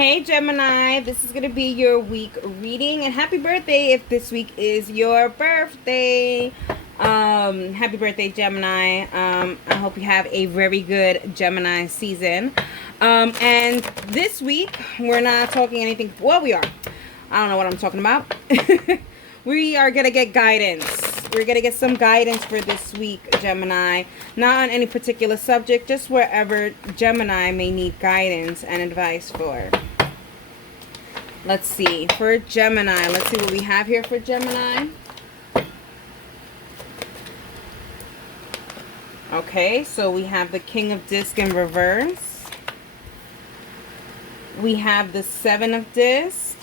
Hey Gemini, this is going to be your week reading, and happy birthday if this week is your birthday. Happy birthday Gemini. I hope you have a very good Gemini season. And this week we're not talking anything, well we are. I don't know what I'm talking about. We are going to get guidance. We're going to get some guidance for this week, Gemini. Not on any particular subject, just wherever Gemini may need guidance and advice for. Let's see. For Gemini, let's see what we have here for Gemini. Okay, so we have the King of Discs in reverse. We have the Seven of Discs.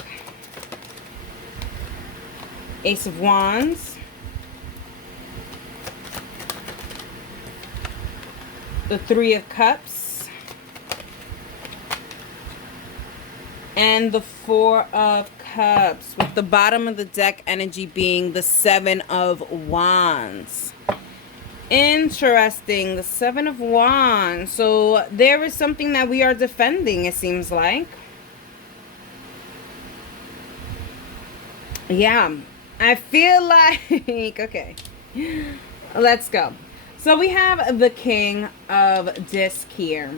Ace of Wands. The Three of Cups, and the Four of Cups, with the bottom of the deck energy being the Seven of Wands. Interesting, the Seven of Wands. So there is something that we are defending, it seems like. Yeah, I feel like, okay, let's go. So we have the King of Disc here.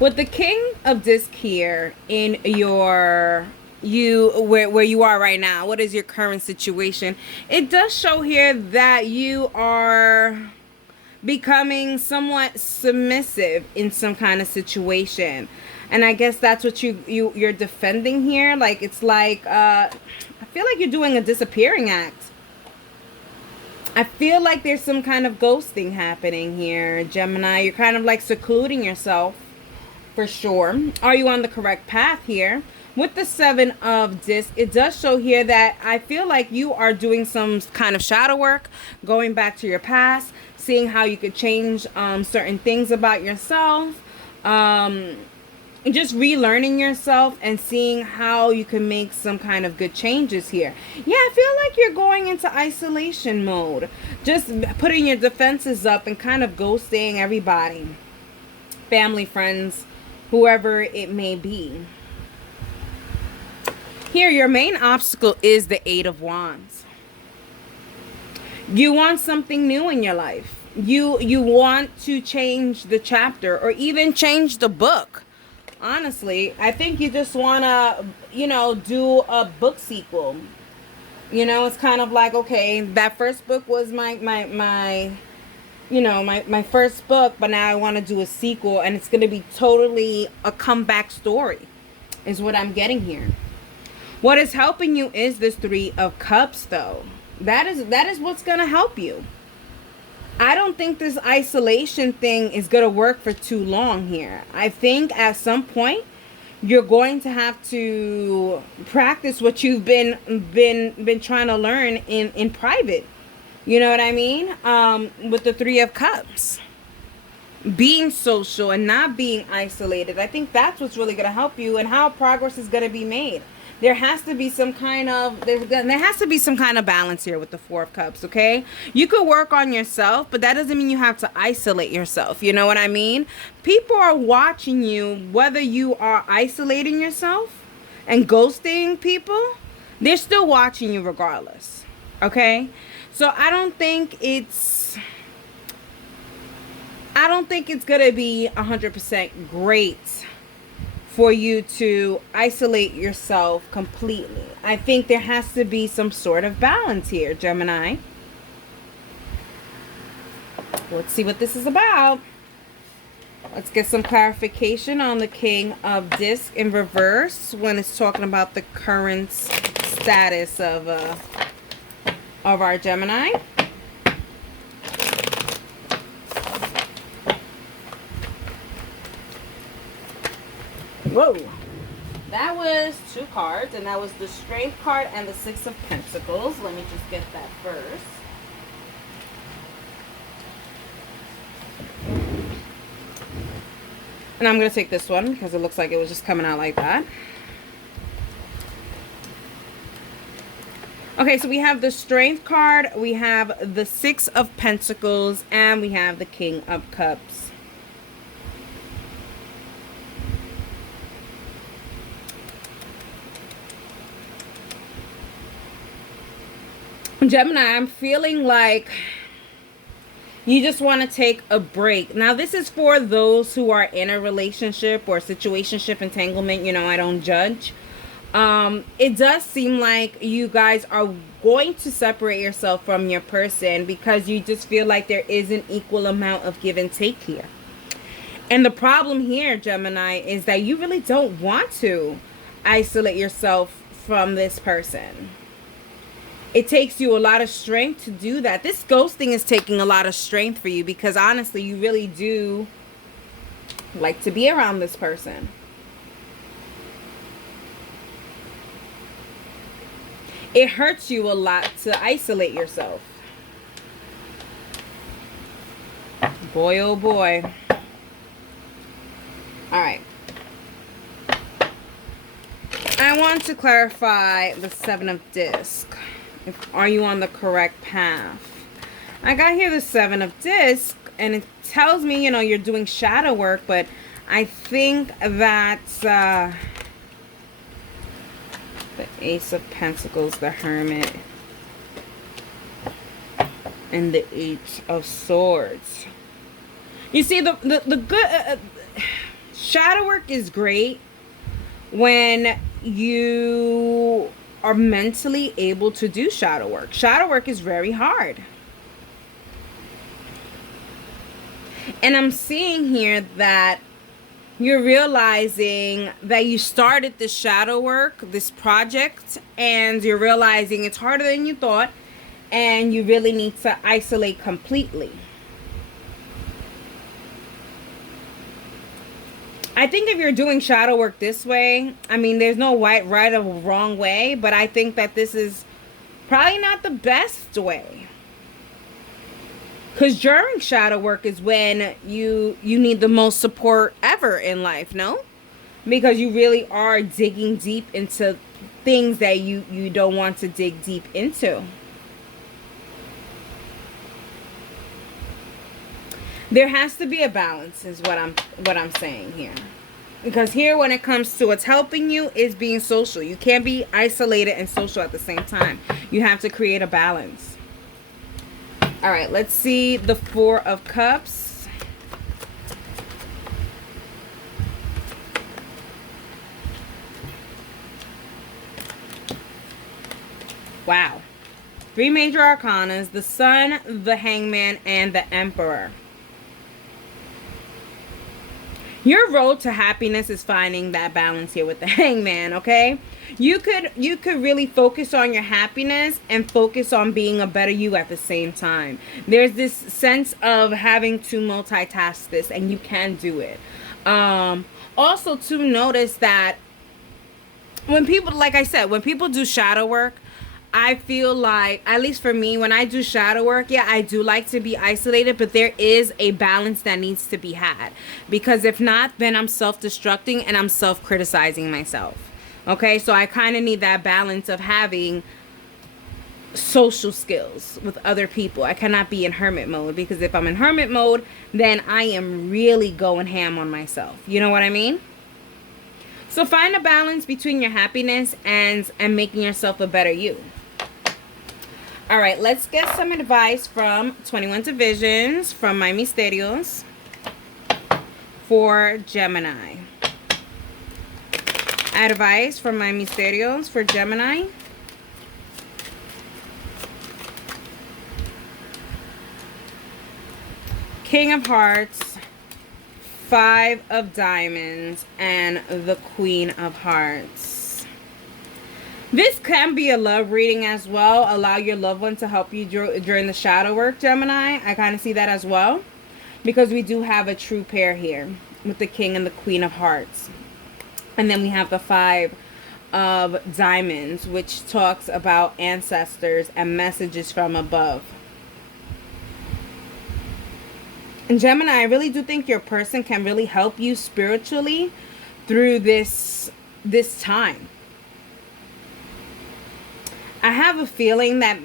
With the King of Disc here in where you are right now, what is your current situation? It does show here that you are becoming somewhat submissive in some kind of situation. And I guess that's what you're defending here. Like, it's like, I feel like you're doing a disappearing act. I feel like there's some kind of ghosting happening here, Gemini. You're kind of like secluding yourself, for sure. Are you on the correct path here? With the Seven of Discs, it does show here that I feel like you are doing some kind of shadow work, going back to your past, seeing how you could change certain things about yourself. Just relearning yourself and seeing how you can make some kind of good changes here. Yeah, I feel like you're going into isolation mode. Just putting your defenses up and kind of ghosting everybody. Family, friends, whoever it may be. Here, your main obstacle is the Eight of Wands. You want something new in your life. You want to change the chapter or even change the book. Honestly, I think you just want to, do a book sequel. It's kind of like, okay, that first book was my first book, but now I want to do a sequel, and it's going to be totally a comeback story, is what I'm getting here. What is helping you is this Three of Cups, though. That is what's going to help you. I don't think this isolation thing is going to work for too long here. I think at some point you're going to have to practice what you've been trying to learn in private. You know what I mean? With the Three of Cups. Being social and not being isolated. I think that's what's really going to help you, and how progress is going to be made. There has to be some kind of balance here with the Four of Cups, okay? You could work on yourself, but that doesn't mean you have to isolate yourself. You know what I mean? People are watching you, whether you are isolating yourself and ghosting people, they're still watching you regardless, okay? So I don't think it's going to be 100% great for you to isolate yourself completely. I think there has to be some sort of balance here, Gemini. Let's see what this is about. Let's get some clarification on the King of Discs in reverse when it's talking about the current status of our Gemini. Whoa, that was two cards, and that was the Strength card and the Six of Pentacles. Let me just get that first. And I'm going to take this one because it looks like it was just coming out like that. Okay, so we have the Strength card, we have the Six of Pentacles, and we have the King of Cups. Gemini, I'm feeling like you just want to take a break. Now, this is for those who are in a relationship or situationship entanglement. You know, I don't judge. It does seem like you guys are going to separate yourself from your person because you just feel like there is an equal amount of give and take here. And the problem here, Gemini, is that you really don't want to isolate yourself from this person. It takes you a lot of strength to do that. This ghosting is taking a lot of strength for you because honestly, you really do like to be around this person. It hurts you a lot to isolate yourself. Boy, oh boy. All right. I want to clarify the Seven of Discs. Are you on the correct path? I got here the Seven of Discs, and it tells me, you know, you're doing shadow work, but I think that the Ace of Pentacles, the Hermit, and the Eight of Swords. You see, the good shadow work is great when you are mentally able to do shadow work. Shadow work is very hard. And I'm seeing here that you're realizing that you started this shadow work, this project, and you're realizing it's harder than you thought, and you really need to isolate completely. I think if you're doing shadow work this way, I mean, there's no right or wrong way, but I think that this is probably not the best way. Because during shadow work is when you need the most support ever in life, no? Because you really are digging deep into things that you don't want to dig deep into. There has to be a balance is what I'm saying here. Because here when it comes to what's helping you is being social. You can't be isolated and social at the same time. You have to create a balance. All right, let's see the Four of Cups. Wow. Three major arcanas, the Sun, the Hangman, and the Emperor. Your road to happiness is finding that balance here with the Hangman, okay? You could really focus on your happiness and focus on being a better you at the same time. There's this sense of having to multitask this, and you can do it. Also, to notice that when people, like I said, when people do shadow work, I feel like, at least for me, when I do shadow work, yeah, I do like to be isolated, but there is a balance that needs to be had. Because if not, then I'm self-destructing and I'm self-criticizing myself. Okay, so I kind of need that balance of having social skills with other people. I cannot be in hermit mode, because if I'm in hermit mode, then I am really going ham on myself. You know what I mean? So find a balance between your happiness and making yourself a better you. All right, let's get some advice from 21 Divisions from My Misterios for Gemini. Advice from My Misterios for Gemini. King of Hearts, Five of Diamonds, and the Queen of Hearts. This can be a love reading as well. Allow your loved one to help you during the shadow work, Gemini. I kind of see that as well, because we do have a true pair here with the King and the Queen of Hearts. And then we have the Five of Diamonds, which talks about ancestors and messages from above. And Gemini, I really do think your person can really help you spiritually through this time. I have a feeling that,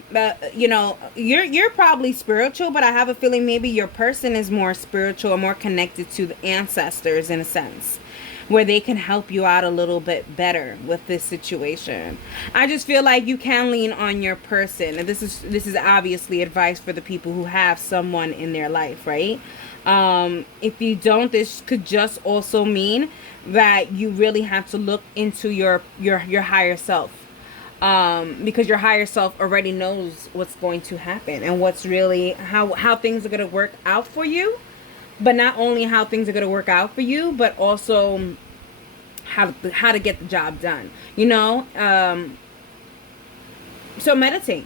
you know, you're probably spiritual, but I have a feeling maybe your person is more spiritual or more connected to the ancestors in a sense. where they can help you out a little bit better with this situation. I just feel like you can lean on your person, and this is obviously advice for the people who have someone in their life, right? If you don't, this could just also mean that you really have to look into your higher self, because your higher self already knows what's going to happen and what's really how things are going to work out for you. But not only how things are going to work out for you, but also how to get the job done, you know? So meditate,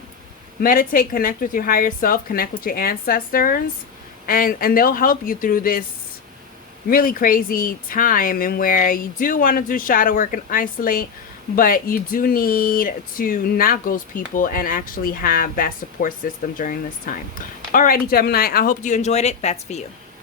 connect with your higher self, connect with your ancestors, and they'll help you through this really crazy time, and where you do want to do shadow work and isolate, but you do need to not ghost people and actually have that support system during this time. Alrighty, Gemini, I hope you enjoyed it. That's for you.